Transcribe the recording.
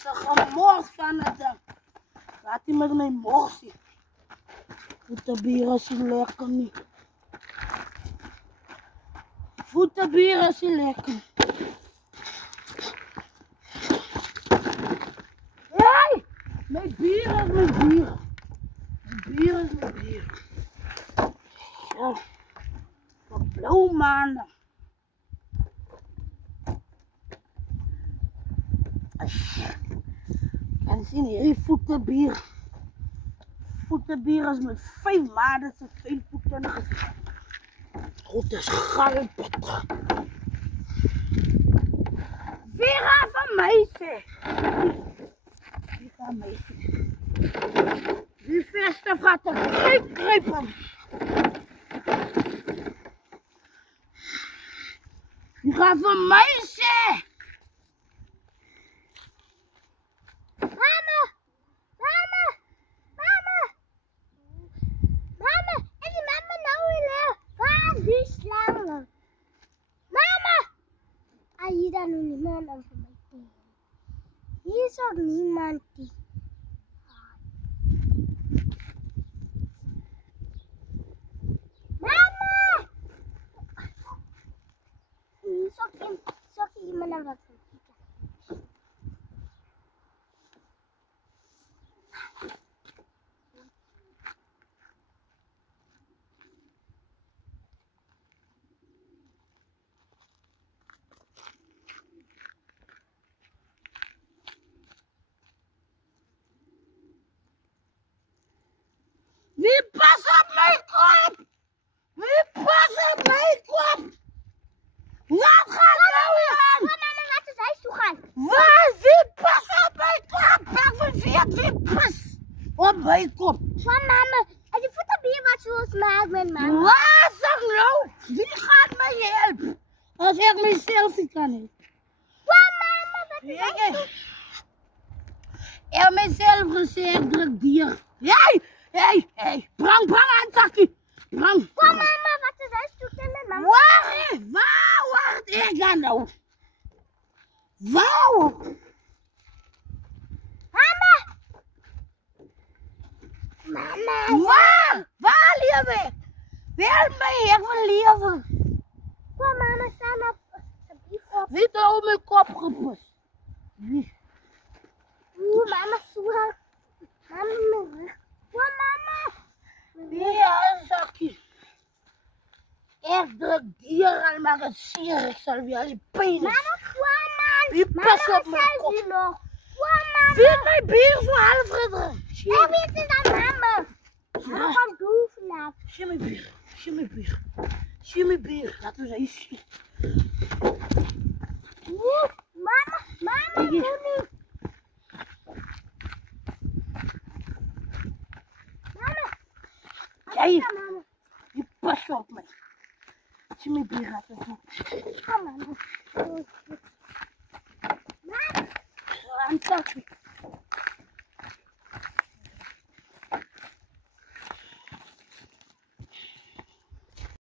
is een gemors van het ding. Laat hij met mijn morsie. Voetenbier is lekker niet. Voetenbier is lekker. Hey! Mijn bier is mijn bier. Mijn bier is mijn bier. Zo. Wat blauw maanden. En zien hier voetenbier. Voetenbier is met 5 maanden. Dat is veel voeten gezet. Goed is galpet. Vera van meisje. Die van meisje. Die verste gaat er kruipen. Die gaat van meisje. Hier dan nu niemand over mij tegen. Hier is ook niemand die gaat. Mama! Hier is ook iemand aan wat van kijken. Wie past op mijn kop? Wie past op mijn kop? Wat gaat nou aan? Kom mama, laten we huis toe gaan. Waar? Wie past op mijn kop? Ik vergeet wie past op mijn kop. Kom mama, en die voetenbier wat zoals maak met mama. Waar zeg nou? Wie gaat mij helpen? Als ik mezelf niet kan helpen. Kom mama, wat is dat? Ik heb mezelf gezegd, druk dier. Hey, brang aan zakje. Brang. Kom mama, wat is huis toe met mama. Waar word ik dan nou? Wauw. Mama. Waar leef ik? Wil mij even leven? Kom mama, sta maar op. Wie heeft op mijn kop gepust? Wie? Oeh, mama, zoer. Mama, kom mama. Ja, een zakje. Ik druk dier aan, maar het zier. Ik zal weer die pijn. Mama, kom man. Wie past op mijn kop? Kom mama. Wie heeft mijn bier zo half gedronken? Ik weet het dan mama. Mama kan doen vanavond. Zie mijn bier. Laten we eens zien. Mama, doe niet. Mama. Jij, Mama. je past op mij. Zie mijn bier, laten we zien. Kom mama. Aan het zakje.